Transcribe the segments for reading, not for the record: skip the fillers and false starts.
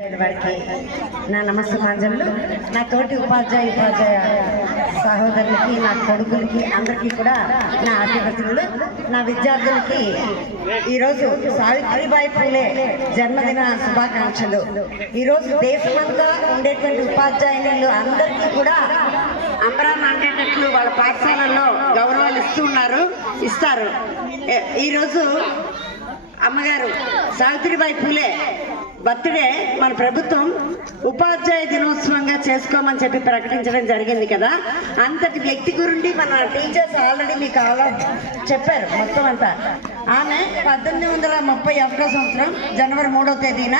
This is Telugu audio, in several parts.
వారికి నా నమస్కారాలు. నా తోటి ఉపాధ్యాయ సహోదరులకి, నా కొడుకులకి అందరికీ కూడా నా ఆశీర్వచనలు. నా విద్యార్థులకి ఈరోజు సావిత్రిబాయి పూలే జన్మదిన శుభాకాంక్షలు. ఈరోజు దేశమంతా ఉండేటువంటి ఉపాధ్యాయులు అందరికీ కూడా అంబరాన్ అంటేటట్లు వాళ్ళ పాఠశాలల్లో గౌరవాలు ఇస్తారు. ఈరోజు అమ్మగారు సావిత్రిబాయి పూలే బర్త్డే మన ప్రభుత్వం ఉపాధ్యాయ దినోత్సవంగా చేసుకోమని చెప్పి ప్రకటించడం జరిగింది కదా. అంతటి వ్యక్తి గురించి మన టీచర్స్ ఆల్రెడీ మీకు చెప్పారు మొత్తం అంతా. ఆమె 1831 సంవత్సరం జనవరి 3వ తేదీన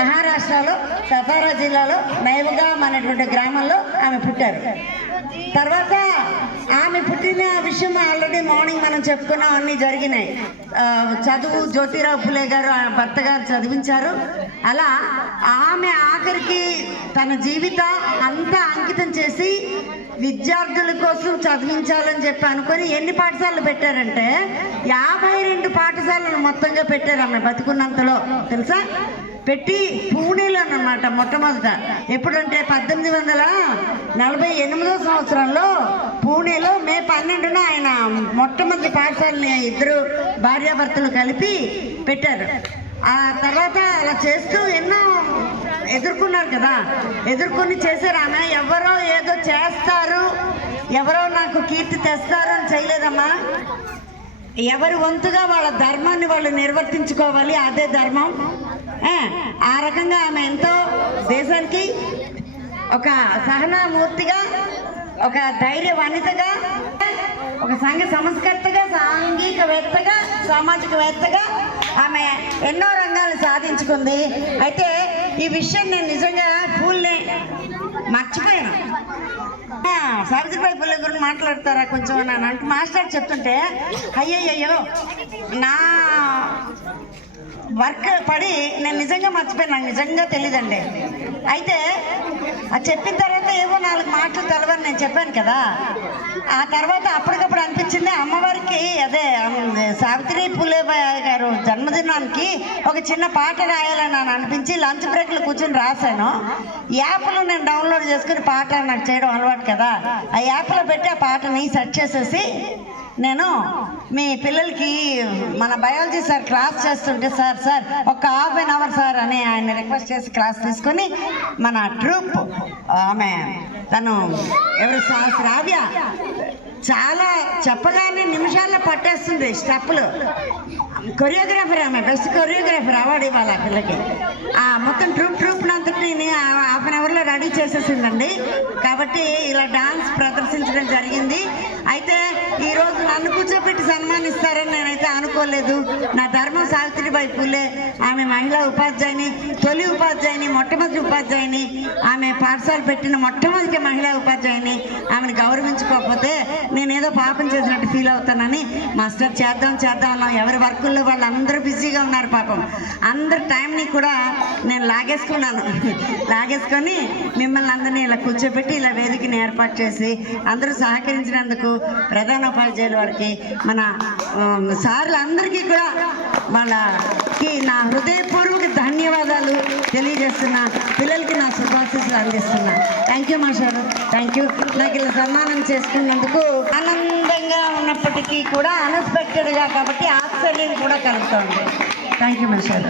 మహారాష్ట్రలో సతారా జిల్లాలో నైవగాం అనేటువంటి గ్రామంలో ఆమె పుట్టారు. తర్వాత ఆమె పుట్టిన విషయం ఆల్రెడీ మార్నింగ్ మనం చెప్పుకున్నాం, అన్నీ జరిగినాయి. చదువు జ్యోతిరావు ఫులే గారు భర్త గారు చదివించారు. అలా ఆమె ఆఖరికి తన జీవితం అంతా అంకితం చేసి విద్యార్థుల కోసం చదివించాలని చెప్పి అనుకొని ఎన్ని పాఠశాలలు పెట్టారంటే 52 పాఠశాలలు మొత్తంగా పెట్టారు ఆమె బతుకున్నంతలో, తెలుసా. పెట్టి పూణేలో అన్నమాట మొట్టమొదట. ఎప్పుడంటే 1848 సంవత్సరంలో పూణేలో మే 12న ఆయన మొట్టమొదటి పాఠశాలని 2 భార్యాభర్తలు కలిపి పెట్టారు. ఆ తర్వాత అలా చేస్తూ ఎన్నో ఎదుర్కొన్నారు కదా, ఎదుర్కొని చేశారు. ఆమె ఎవరో ఏదో చేస్తారు, ఎవరో నాకు కీర్తి తెస్తారు అని చేయలేదమ్మా. ఎవరి వంతుగా వాళ్ళ ధర్మాన్ని వాళ్ళు నిర్వర్తించుకోవాలి, అదే ధర్మం. ఆ రకంగా ఆమె ఎంతో దేశానికి ఒక సహనామూర్తిగా, ఒక ధైర్య వనితగా, ఒక సంఘ సంస్కర్తగా, సాంఘికవేత్తగా, సామాజికవేత్తగా ఆమె ఎన్నో రంగాలు సాధించుకుంది. అయితే ఈ విషయం నేను నిజంగా పూల్ని మర్చిపోయాను. సావిత్రిబాయి పూలే గురించి మాట్లాడతారా కొంచెం అని అంటే మాస్టర్ చెప్తుంటే అయ్యయ్యో నా వర్క్ పడి నేను నిజంగా మర్చిపోయాను, నాకు నిజంగా తెలియదండి. అయితే అది చెప్పిన తర్వాత ఏవో 4 మాటలు తెలవని నేను చెప్పాను కదా. ఆ తర్వాత అప్పటికప్పుడు అనిపించింది అమ్మవారికి, అదే సావిత్రి పూలే గారు జన్మదినానికి ఒక చిన్న పాట రాయాలని అని అనిపించి లంచ్ బ్రేక్లో కూర్చొని రాశాను. యాప్లో నేను డౌన్లోడ్ చేసుకుని పాట నాకు చేయడం అలవాటు కదా. ఆ యాప్లో పెట్టి ఆ పాటని సెర్చ్ చేసేసి నేను మీ పిల్లలకి మన బయాలజీ సార్ క్లాస్ చేస్తుంటే సార్ ఒక ½ an hour సార్ అని ఆయన రిక్వెస్ట్ చేసి క్లాస్ తీసుకొని మన ట్రూప్ ఆమె తను ఎవరు శ్రావ్య చాలా చెప్పగానే నిమిషాల్లో పట్టేస్తుంది స్టెప్పులు. కొరియోగ్రాఫర్, ఆమె బెస్ట్ కొరియోగ్రాఫర్ అవార్డు ఇవ్వాలి ఆ పిల్లకి. మొత్తం ట్రూప్ అంతటిని ½ an hourలో రెడీ చేసేసిందండి. కాబట్టి ఇలా డాన్స్ ప్రదర్శించడం జరిగింది. అయితే ఈరోజు నన్ను కూర్చోబెట్టి సన్మానిస్తారని నేనైతే అనుకోలేదు. నా ధర్మం సావిత్రిబాయి పూలే, ఆమె మహిళా ఉపాధ్యాయుని, తొలి ఉపాధ్యాయుని, మొట్టమొదటి ఉపాధ్యాయుని, ఆమె పాఠశాల పెట్టిన మొట్టమొదటి మహిళా ఉపాధ్యాయుని. ఆమెను గౌరవించుకోకపోతే నేనేదో పాపం చేసినట్టు ఫీల్ అవుతానని మాస్టర్ చేద్దాం అన్నాం. ఎవరి వర్కుల్లో వాళ్ళు అందరూ బిజీగా ఉన్నారు పాపం. అందరి టైంని కూడా నేను లాగేసుకొని మిమ్మల్ని అందరినీ ఇలా కూర్చోబెట్టి ఇలా వేదికని ఏర్పాటు చేసి అందరూ సహకరించినందుకు ప్రధానోపాధ్యాయుల వారికి, మన సార్లందరికీ కూడా వాళ్ళకి నా హృదయపూర్వక ధన్యవాదాలు తెలియజేస్తున్నా. పిల్లలకి నా శుభాశీస్సులు అందిస్తున్నా. Thank you master, thank you. నాకు ఇలా సన్మానం చేసుకున్నందుకు ఆనందంగా ఉన్నప్పటికీ కూడా అన్ఎక్స్పెక్టెడ్గా కాబట్టి ఆశ్చర్యం కూడా కలుగుతుంది. Thank you master.